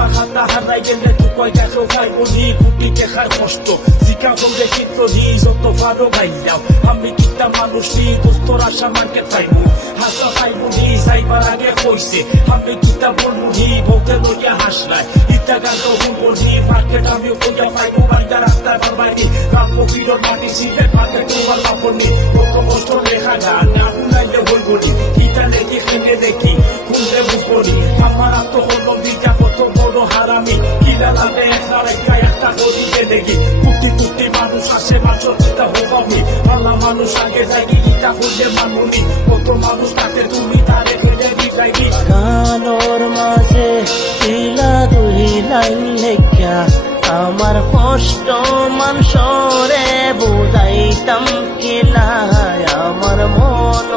আমার হাতা হারাই গেলে তো কয় দেখো ভাই বলি কুটি দেখার কষ্ট শিকা বললে চিত্র দি যত ভালো ভাইয়াও আমি কিতা মানুষই দোস্তর আশা মার্কেট পাইবো হাসা পাইবো দি যাইবার আগে কইছে আমি কিতা বলবো দি বলতে লইয়া হাসলাই ইটা গান তখন বলছি মার্কেট আমিও কইয়া পাইবো বাড়িটা রাস্তায় বারবাইনি রাম পিরোর মাটি সিলেট মার্কেট তোমার লাফনি কত কষ্ট লেখা গান না শুনাইলে বলবনি কিতা লেখি কিনে দেখি খুললে বুঝবনি আমার আত্মহরণ দিকা কত বড় হারামি কিলা লাগে একটা করিতে দেখি কুটি কুটি মানুষ আসে মাছর চিতা হবামি ভালো মানুষ আগে যাইনি ইটা করলে মানুনি কত মানুষ তাকে তুমি তারে খেলে দিবাইনি গানোর মাঝে দিলা দুই লাইন লেখা আমার কষ্ট মানুষরে বুঝাইতাম কিলায় আমার মন